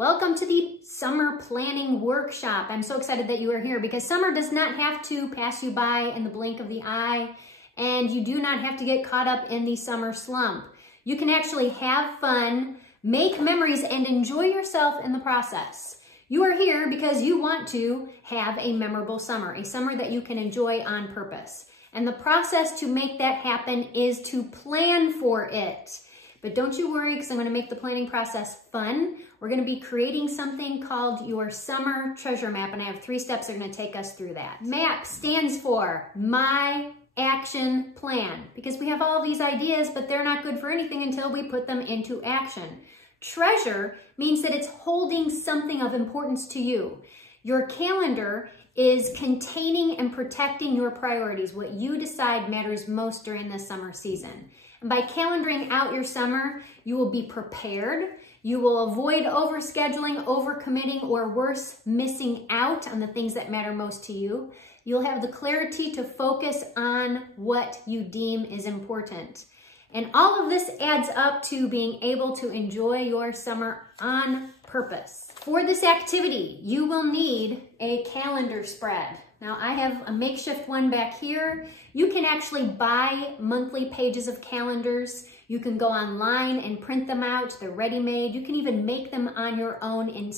Welcome to the Summer Planning Workshop. I'm so excited that you are here because summer does not have to pass you by in the blink of the eye, and you do not have to get caught up in the summer slump. You can actually have fun, make memories, and enjoy yourself in the process. You are here because you want to have a memorable summer, a summer that you can enjoy on purpose. And the process to make that happen is to plan for it. But don't you worry, because I'm going to make the planning process fun. We're going to be creating something called your Summer Treasure Map, and I have 3 steps that are going to take us through that. MAP stands for My Action Plan, because we have all these ideas, but they're not good for anything until we put them into action. Treasure means that it's holding something of importance to you. Your calendar is containing and protecting your priorities, what you decide matters most during the summer season. And by calendaring out your summer, you will be prepared. You will avoid overscheduling, overcommitting, or worse, missing out on the things that matter most to you. You'll have the clarity to focus on what you deem is important. And all of this adds up to being able to enjoy your summer on purpose. For this activity, you will need a calendar spread. Now, I have a makeshift one back here. You can actually buy monthly pages of calendars. You can go online and print them out. They're ready-made. You can even make them on your own in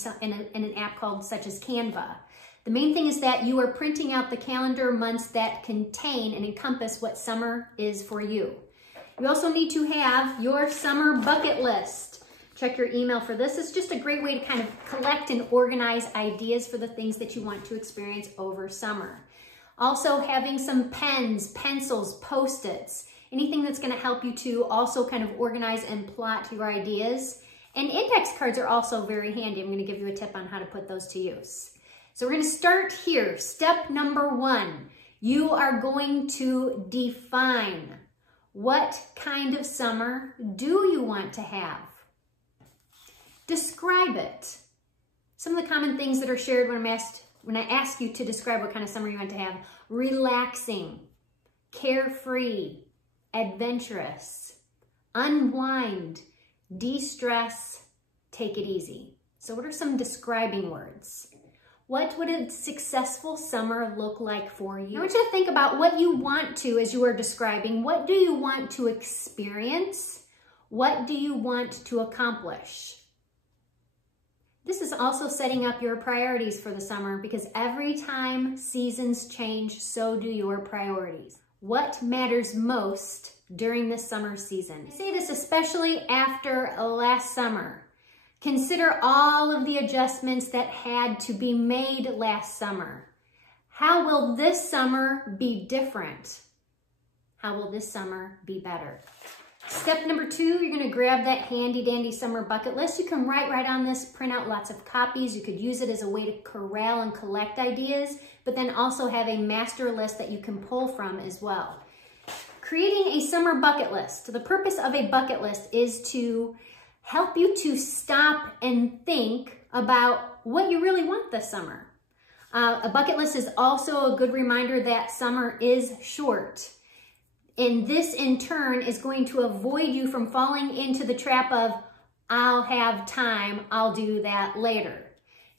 an app called such as Canva. The main thing is that you are printing out the calendar months that contain and encompass what summer is for you. You also need to have your summer bucket list. Check your email for this. It's just a great way to kind of collect and organize ideas for the things that you want to experience over summer. Also having some pens, pencils, Post-its, anything that's going to help you to also kind of organize and plot your ideas. And index cards are also very handy. I'm going to give you a tip on how to put those to use. So we're going to start here. Step number 1, you are going to define what kind of summer do you want to have? Describe it. Some of the common things that are shared when I ask you to describe what kind of summer you want to have: relaxing, carefree, adventurous, unwind, de-stress, take it easy. So what are some describing words? What would a successful summer look like for you? I want you to think about what you want to as you are describing. What do you want to experience? What do you want to accomplish? This is also setting up your priorities for the summer, because every time seasons change, so do your priorities. What matters most during the summer season? I say this especially after last summer. Consider all of the adjustments that had to be made last summer. How will this summer be different? How will this summer be better? Step number 2, you're going to grab that handy dandy summer bucket list. You can write right on this, print out lots of copies. You could use it as a way to corral and collect ideas, but then also have a master list that you can pull from as well. Creating a summer bucket list. The purpose of a bucket list is to help you to stop and think about what you really want this summer. A bucket list is also a good reminder that summer is short. And this in turn is going to avoid you from falling into the trap of, I'll have time, I'll do that later.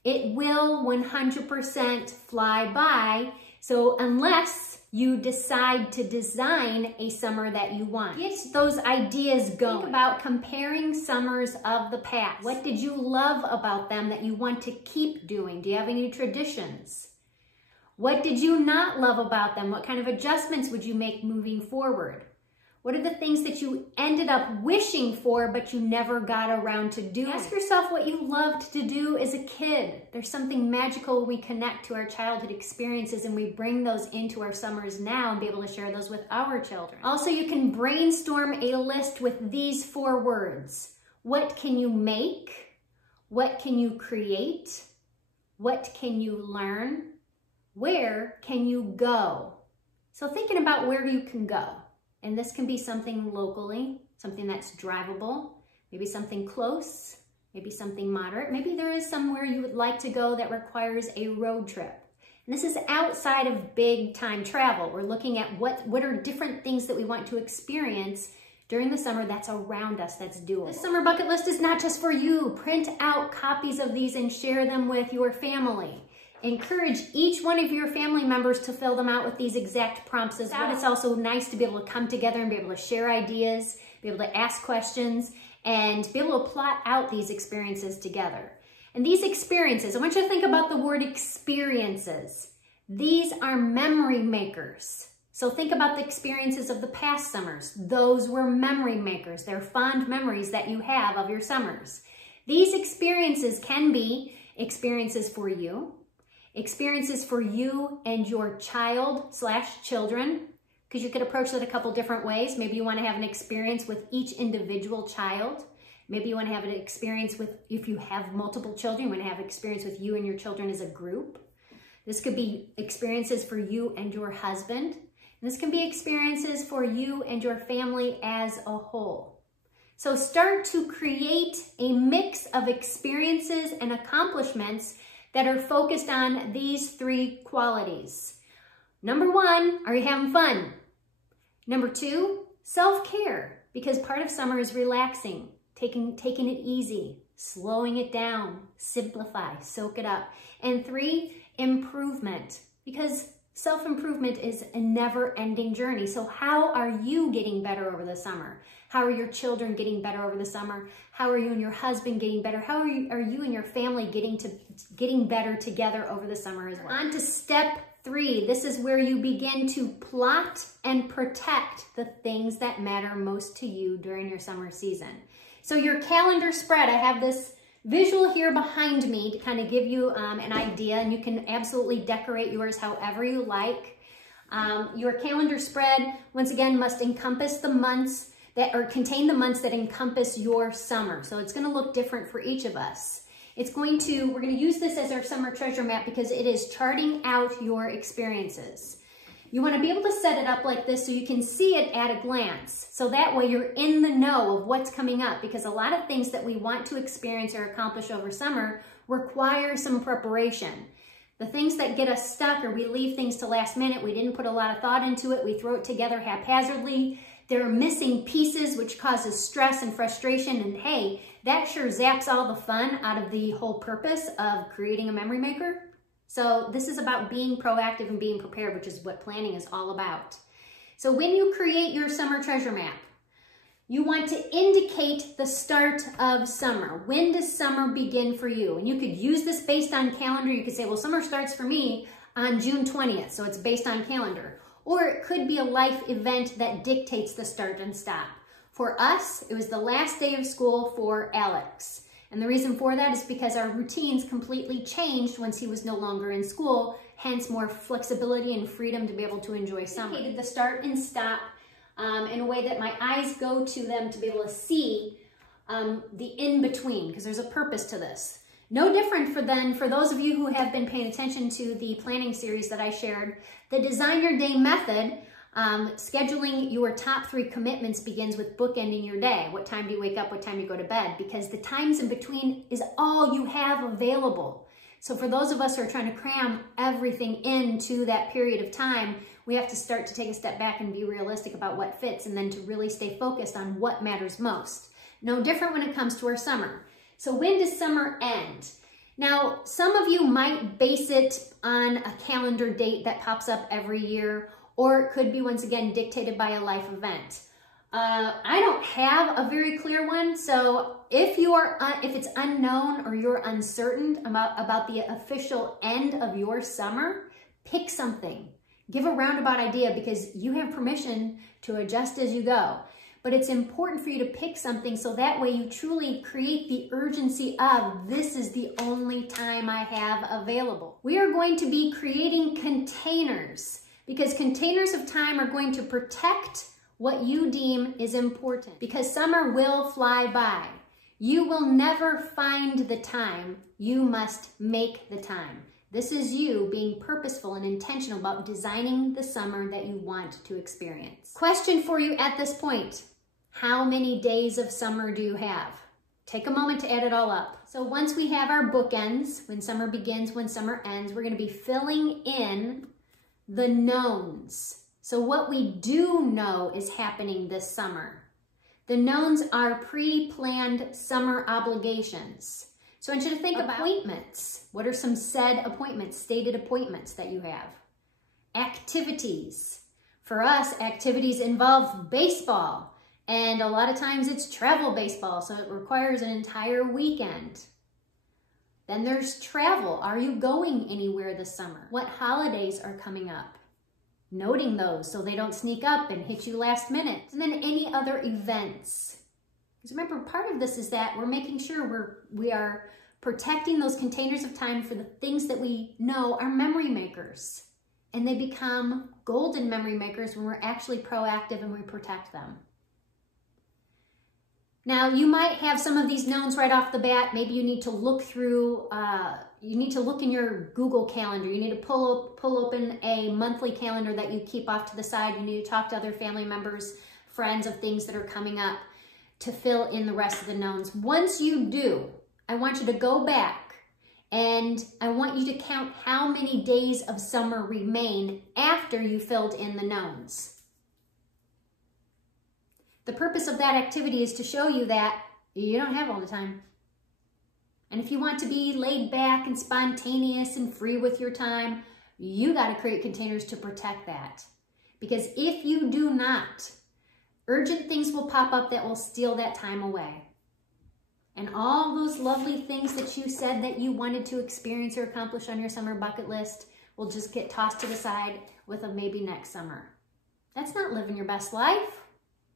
It will 100% fly by. So unless you decide to design a summer that you want, get those ideas going. Think about comparing summers of the past. What did you love about them that you want to keep doing? Do you have any traditions? What did you not love about them? What kind of adjustments would you make moving forward? What are the things that you ended up wishing for but you never got around to doing? Ask yourself what you loved to do as a kid. There's something magical when we connect to our childhood experiences and we bring those into our summers now and be able to share those with our children. Also, you can brainstorm a list with these 4 words. What can you make? What can you create? What can you learn? Where can you go? So thinking about where you can go. And this can be something locally, something that's drivable, maybe something close, maybe something moderate. Maybe there is somewhere you would like to go that requires a road trip. And this is outside of big time travel. We're looking at what are different things that we want to experience during the summer that's around us that's doable. The summer bucket list is not just for you. Print out copies of these and share them with your family. Encourage each one of your family members to fill them out with these exact prompts as well. It's also nice to be able to come together and be able to share ideas, be able to ask questions, and be able to plot out these experiences together. And these experiences, I want you to think about the word experiences. These are memory makers. So think about the experiences of the past summers. Those were memory makers. They're fond memories that you have of your summers. These experiences can be experiences for you and your child/children, because you could approach that a couple different ways. Maybe you want to have an experience with each individual child. Maybe you want to have an experience with, if you have multiple children, you want to have an experience with you and your children as a group. This could be experiences for you and your husband. And this can be experiences for you and your family as a whole. So start to create a mix of experiences and accomplishments that are focused on these 3 qualities. Number 1, are you having fun? Number 2, self-care, because part of summer is relaxing, taking it easy, slowing it down, simplify, soak it up. And 3, improvement, because self-improvement is a never-ending journey. So how are you getting better over the summer? How are your children getting better over the summer? How are you and your husband getting better? How are you and your family getting better together over the summer as well? On to step 3. This is where you begin to plot and protect the things that matter most to you during your summer season. So your calendar spread, I have this visual here behind me to kind of give you an idea, and you can absolutely decorate yours however you like. Your calendar spread, once again, must encompass the months contain the months that encompass your summer. So it's going to look different for each of us. We're going to use this as our summer treasure map because it is charting out your experiences. You want to be able to set it up like this so you can see it at a glance. So that way you're in the know of what's coming up, because a lot of things that we want to experience or accomplish over summer require some preparation. The things that get us stuck, or we leave things to last minute, we didn't put a lot of thought into it, we throw it together haphazardly, there are missing pieces which causes stress and frustration, and hey, that sure zaps all the fun out of the whole purpose of creating a memory maker. So this is about being proactive and being prepared, which is what planning is all about. So when you create your summer treasure map, you want to indicate the start of summer. When does summer begin for you? And you could use this based on calendar. You could say, well, summer starts for me on June 20th, so it's based on calendar. Or it could be a life event that dictates the start and stop. For us, it was the last day of school for Alex. And the reason for that is because our routines completely changed once he was no longer in school, hence more flexibility and freedom to be able to enjoy summer. I indicated the start and stop in a way that my eyes go to them to be able to see the in-between, because there's a purpose to this. No different for those of you who have been paying attention to the planning series that I shared, the Design Your Day method. Scheduling your top 3 commitments begins with bookending your day. What time do you wake up? What time do you go to bed? Because the times in between is all you have available. So for those of us who are trying to cram everything into that period of time, we have to start to take a step back and be realistic about what fits, and then to really stay focused on what matters most. No different when it comes to our summer. So when does summer end? Now, some of you might base it on a calendar date that pops up every year, or it could be, once again, dictated by a life event. I don't have a very clear one, so if it's unknown or you're uncertain about the official end of your summer, pick something. Give a roundabout idea, because you have permission to adjust as you go. But it's important for you to pick something so that way you truly create the urgency of, this is the only time I have available. We are going to be creating containers, because containers of time are going to protect what you deem is important, because summer will fly by. You will never find the time. You must make the time. This is you being purposeful and intentional about designing the summer that you want to experience. Question for you at this point: how many days of summer do you have? Take a moment to add it all up. So once we have our bookends, when summer begins, when summer ends, we're going to be filling in the knowns. So what we do know is happening this summer. The knowns are pre-planned summer obligations. So I want you to think about appointments. What are some said appointments, stated appointments that you have? Activities. For us, activities involve baseball, and a lot of times it's travel baseball, so it requires an entire weekend. Then there's travel. Are you going anywhere this summer? What holidays are coming up? Noting those so they don't sneak up and hit you last minute. And then any other events. Because remember, part of this is that we're making sure we are protecting those containers of time for the things that we know are memory makers. And they become golden memory makers when we're actually proactive and we protect them. Now, you might have some of these knowns right off the bat. Maybe you need to look through, you need to look in your Google Calendar. You need to pull open a monthly calendar that you keep off to the side. You need to talk to other family members, friends of things that are coming up to fill in the rest of the knowns. Once you do, I want you to go back and I want you to count how many days of summer remain after you filled in the knowns. The purpose of that activity is to show you that you don't have all the time. And if you want to be laid back and spontaneous and free with your time, you got to create containers to protect that. Because if you do not, urgent things will pop up that will steal that time away. And all those lovely things that you said that you wanted to experience or accomplish on your summer bucket list will just get tossed to the side with a maybe next summer. That's not living your best life.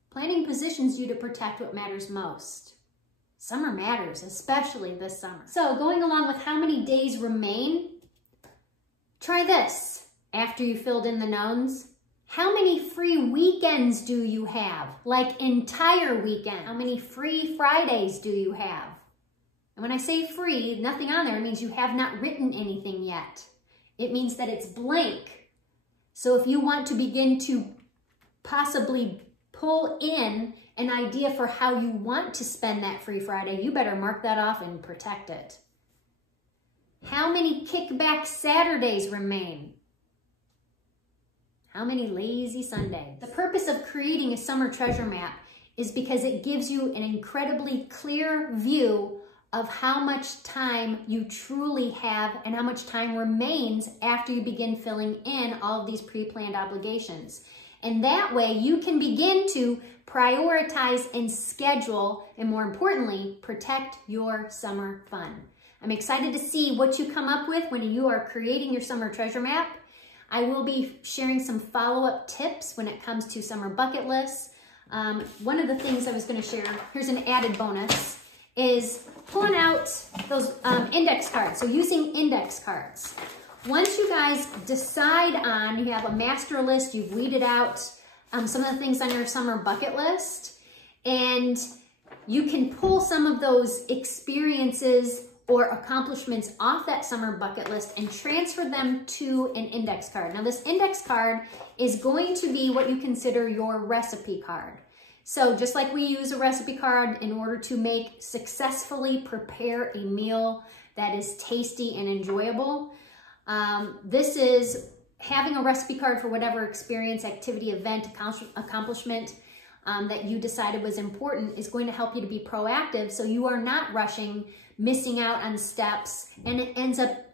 Planning positions you to protect what matters most. Summer matters, especially this summer. So going along with how many days remain, try this. After you filled in the knowns, how many free weekends do you have? Like entire weekend. How many free Fridays do you have? And when I say free, nothing on there, it means you have not written anything yet. It means that it's blank. So if you want to begin to possibly pull in an idea for how you want to spend that free Friday, you better mark that off and protect it. How many kickback Saturdays remain? How many lazy Sundays? The purpose of creating a summer treasure map is because it gives you an incredibly clear view of how much time you truly have and how much time remains after you begin filling in all of these pre-planned obligations. And that way you can begin to prioritize and schedule, and more importantly, protect your summer fun. I'm excited to see what you come up with when you are creating your summer treasure map. I will be sharing some follow-up tips when it comes to summer bucket lists. One of the things I was going to share, here's an added bonus, is pulling out those index cards. So using index cards. Once you guys decide on, you have a master list, you've weeded out some of the things on your summer bucket list, and you can pull some of those experiences or accomplishments off that summer bucket list and transfer them to an index card. Now this index card is going to be what you consider your recipe card. So just like we use a recipe card in order to successfully prepare a meal that is tasty and enjoyable, this is having a recipe card for whatever experience, activity, event, accomplishment that you decided was important is going to help you to be proactive so you are not rushing, missing out on steps, and it ends up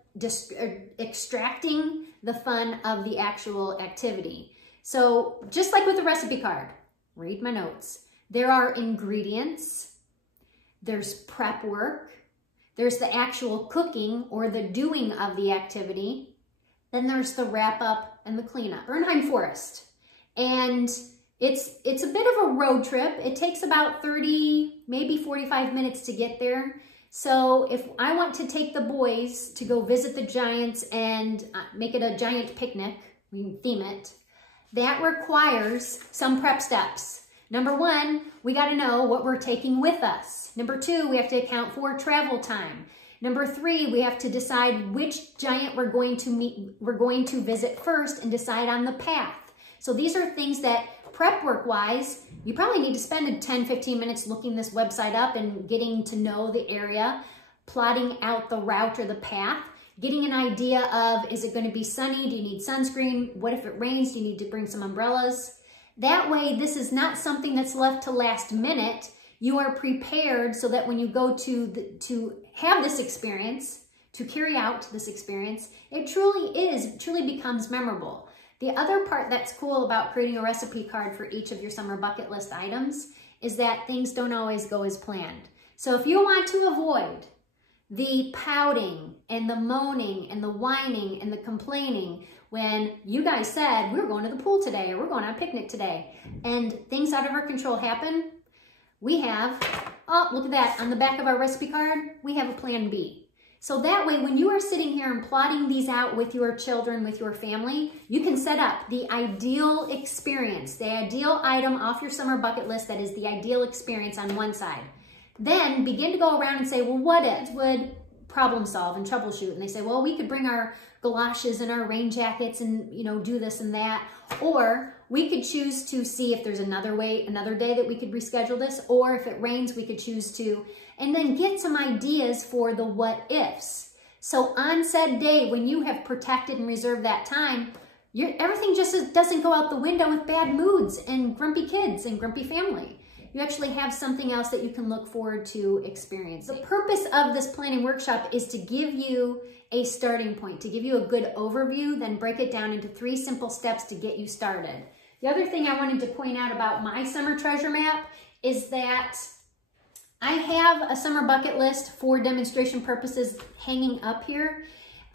extracting the fun of the actual activity. So just like with the recipe card, read my notes. There are ingredients, there's prep work, there's the actual cooking or the doing of the activity, then there's the wrap up and the cleanup. Bernheim Forest. And it's a bit of a road trip. It takes about 30, maybe 45 minutes to get there. So if I want to take the boys to go visit the Giants and make it a giant picnic, we can theme it, that requires some prep steps. Number one, we got to know what we're taking with us. Number two, we have to account for travel time. Number three, we have to decide which giant we're going to visit first and decide on the path. So these are things that prep work wise, you probably need to spend 10-15 minutes looking this website up and getting to know the area, plotting out the route or the path, getting an idea of, is it going to be sunny? Do you need sunscreen? What if it rains? Do you need to bring some umbrellas? That way, this is not something that's left to last minute. You are prepared so that when you go to have this experience, to carry out this experience, it truly becomes memorable. The other part that's cool about creating a recipe card for each of your summer bucket list items is that things don't always go as planned. So if you want to avoid the pouting and the moaning and the whining and the complaining when you guys said, we're going to the pool today or we're going on a picnic today, and things out of our control happen, we have, oh, look at that, on the back of our recipe card, we have a plan B. So that way, when you are sitting here and plotting these out with your children, with your family, you can set up the ideal experience, the ideal item off your summer bucket list that is the ideal experience on one side. Then begin to go around and say, well, what would problem solve and troubleshoot? And they say, well, we could bring our galoshes and our rain jackets and, you know, do this and that. Or we could choose to see if there's another day that we could reschedule this, or if it rains, we could choose to, and then get some ideas for the what ifs. So on said day, when you have protected and reserved that time, everything just doesn't go out the window with bad moods and grumpy kids and grumpy family. You actually have something else that you can look forward to experiencing. The purpose of this planning workshop is to give you a starting point, to give you a good overview, then break it down into 3 simple steps to get you started. The other thing I wanted to point out about my summer treasure map is that I have a summer bucket list for demonstration purposes hanging up here,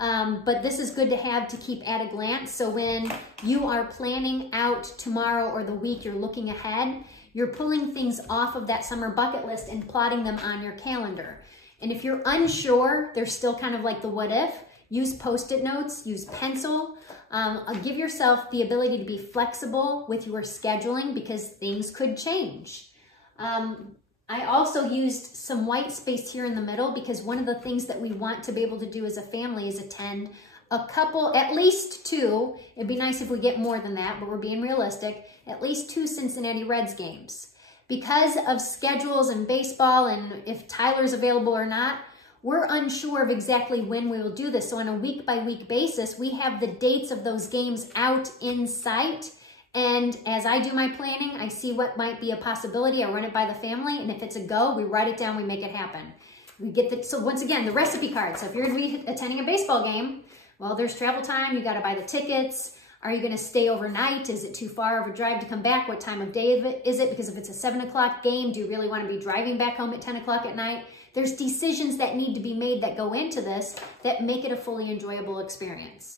but this is good to have to keep at a glance. So when you are planning out tomorrow or the week, you're looking ahead, you're pulling things off of that summer bucket list and plotting them on your calendar. And if you're unsure, there's still kind of like the what if, use Post-it notes, use pencil. Give yourself the ability to be flexible with your scheduling because things could change. I also used some white space here in the middle because one of the things that we want to be able to do as a family is attend a couple, at least 2, it'd be nice if we get more than that, but we're being realistic, at least 2 Cincinnati Reds games. Because of schedules and baseball and if Tyler's available or not, we're unsure of exactly when we will do this. So on a week-by-week basis, we have the dates of those games out in sight. And as I do my planning, I see what might be a possibility. I run it by the family, and if it's a go, we write it down, we make it happen. We get so once again, the recipe card. So if you're gonna be attending a baseball game, well, there's travel time, you gotta buy the tickets. Are you gonna stay overnight? Is it too far of a drive to come back? What time of day is it? Because if it's a 7 o'clock game, do you really wanna be driving back home at 10 o'clock at night? There's decisions that need to be made that go into this that make it a fully enjoyable experience.